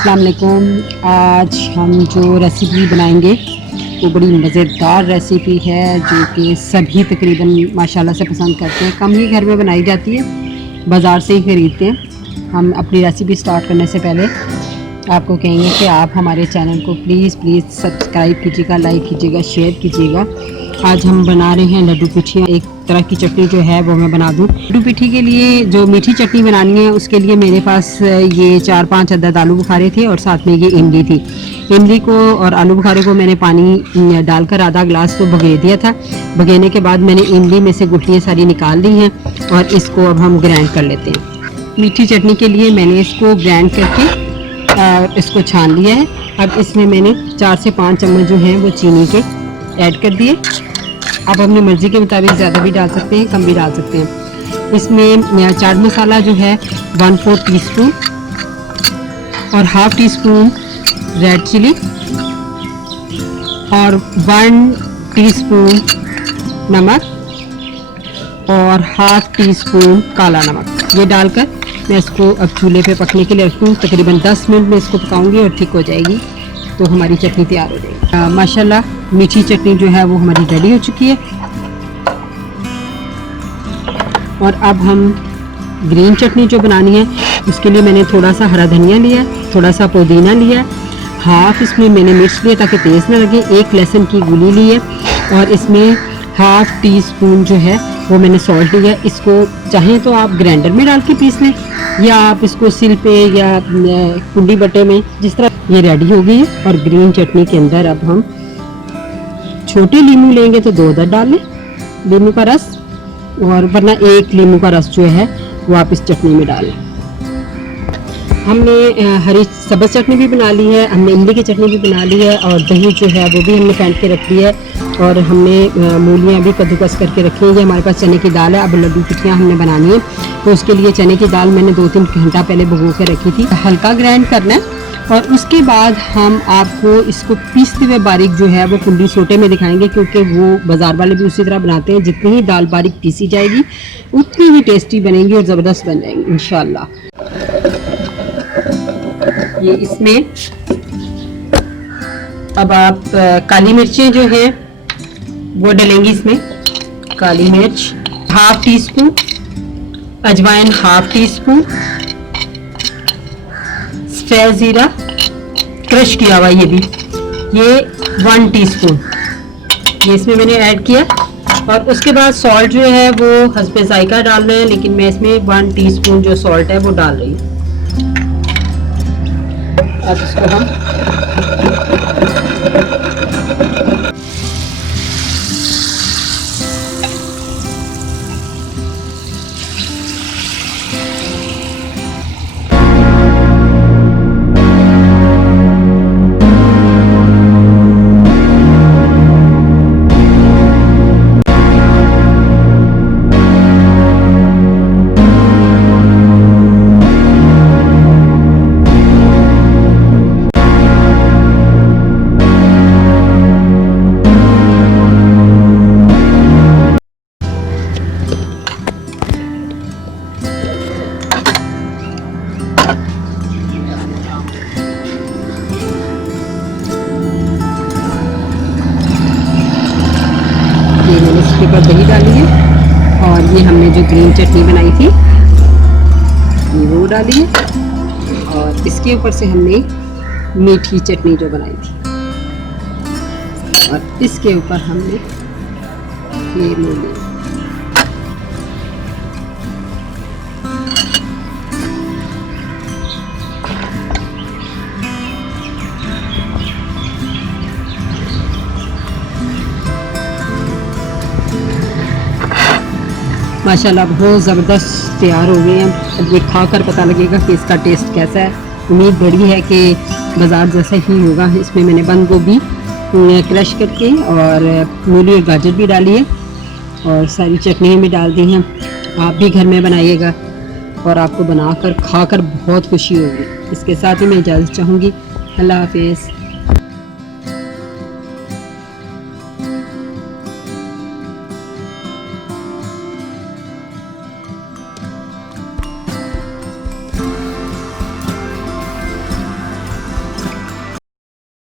अस्सलाम वालेकुम। आज हम जो रेसिपी बनाएंगे वो बड़ी मज़ेदार रेसिपी है जो कि सभी तकरीबन माशाल्लाह से पसंद करते हैं। कम ही घर में बनाई जाती है, बाज़ार से ही ख़रीदते हैं। हम अपनी रेसिपी स्टार्ट करने से पहले आपको कहेंगे कि आप हमारे चैनल को प्लीज़ सब्सक्राइब कीजिएगा, लाइक कीजिएगा, शेयर कीजिएगा। आज हम बना रहे हैं लड्डू पिठी। एक तरह की चटनी जो है वो मैं बना दूँ। लड्डू पिठी के लिए जो मीठी चटनी बनानी है उसके लिए मेरे पास ये 4-5 अदद आलू बुखारे थे और साथ में ये इमली थी। इमली को और आलू बुखारे को मैंने पानी डालकर आधा गिलास तो भगे दिया था। भगेने के बाद मैंने इमली में से गुठलियाँ सारी निकाल दी हैं और इसको अब हम ग्राइंड कर लेते हैं। मीठी चटनी के लिए मैंने इसको ग्राइंड करके इसको छान लिया है। अब इसमें मैंने 4 से 5 चम्मच जो हैं वो चीनी के ऐड कर दिए। आप अपनी मर्ज़ी के मुताबिक ज़्यादा भी डाल सकते हैं, कम भी डाल सकते हैं। इसमें चाट मसाला जो है 1/4 टीस्पून और 1/2 टीस्पून रेड चिली और 1 टीस्पून नमक और 1/2 टीस्पून काला नमक, ये डालकर मैं इसको अब चूल्हे पे पकने के लिए रखूँ। तकरीबन 10 मिनट में इसको पकाऊंगी और ठीक हो जाएगी तो हमारी चटनी तैयार हो जाएगी। माशाल्लाह मीठी चटनी जो है वो हमारी रेडी हो चुकी है। और अब हम ग्रीन चटनी जो बनानी है उसके लिए मैंने थोड़ा सा हरा धनिया लिया, थोड़ा सा पुदीना लिया, 1/2 इसमें मैंने मिर्च लिया ताकि तेज़ ना लगे, 1 लहसुन की गुली ली है और इसमें 1/2 टीस्पून जो है वो मैंने सॉल्ट लिया। इसको चाहें तो आप ग्राइंडर में डाल के पीस लें या आप इसको सिल पे या कुंडी बट्टे में, जिस तरह ये रेडी हो गई है। और ग्रीन चटनी के अंदर अब हम छोटे लीमू लेंगे तो 2 अदद डाल लें लीमू का रस, और वरना 1 लीमू का रस जो है वो आप इस चटनी में डालें। हमने हरी सब्ज़ चटनी भी बना ली है, हमने इमली की चटनी भी बना ली है और दही जो है वो भी हमने फेंट के रख ली है और हमने मूलियाँ भी कद्दूकस करके रखी हैं। ये हमारे पास चने की दाल है। अब लड्डू पिठियाँ हमने बनानी है तो उसके लिए चने की दाल मैंने 2-3 घंटा पहले भिगो के रखी थी। हल्का ग्राइंड करना है और उसके बाद हम आपको इसको पीसते हुए बारीक जो है वो कुंडी सोटे में दिखाएंगे, क्योंकि वो बाज़ार वाले भी उसी तरह बनाते हैं। जितनी ही दाल बारीक पीसी जाएगी उतनी ही टेस्टी बनेगी और ज़बरदस्त बन जाएंगी इंशाल्लाह। ये इसमें अब आप काली मिर्चें जो हैं वो डलेंगी। इसमें काली मिर्च 1/2 टीस्पून, अजवाइन 1/2 टीस्पून, सफ़ेद ज़ीरा क्रश किया हुआ ये 1 टीस्पून ये इसमें मैंने ऐड किया। और उसके बाद सॉल्ट जो है वो हस्बे जायका डालना है, लेकिन मैं इसमें 1 टीस्पून जो सॉल्ट है वो डाल रही हूँ। अब इसको हम इसके ऊपर दही डाली है और ये हमने जो ग्रीन चटनी बनाई थी ये वो डाली है और इसके ऊपर से हमने मीठी चटनी जो बनाई थी और इसके ऊपर हमने ये मूली। माशाल्लाह बहुत ज़बरदस्त तैयार हो गए हैं। अब ये खाकर पता लगेगा कि इसका टेस्ट कैसा है। उम्मीद बड़ी है कि बाज़ार जैसा ही होगा। इसमें मैंने बंद गोभी क्रश करके और मूली और गाजर भी डाली है और सारी चटनियाँ भी डाल दी हैं। आप भी घर में बनाइएगा और आपको बनाकर खाकर बहुत खुशी होगी। इसके साथ ही मैं इजाज़त चाहूँगी। अल्लाह हाफिज़।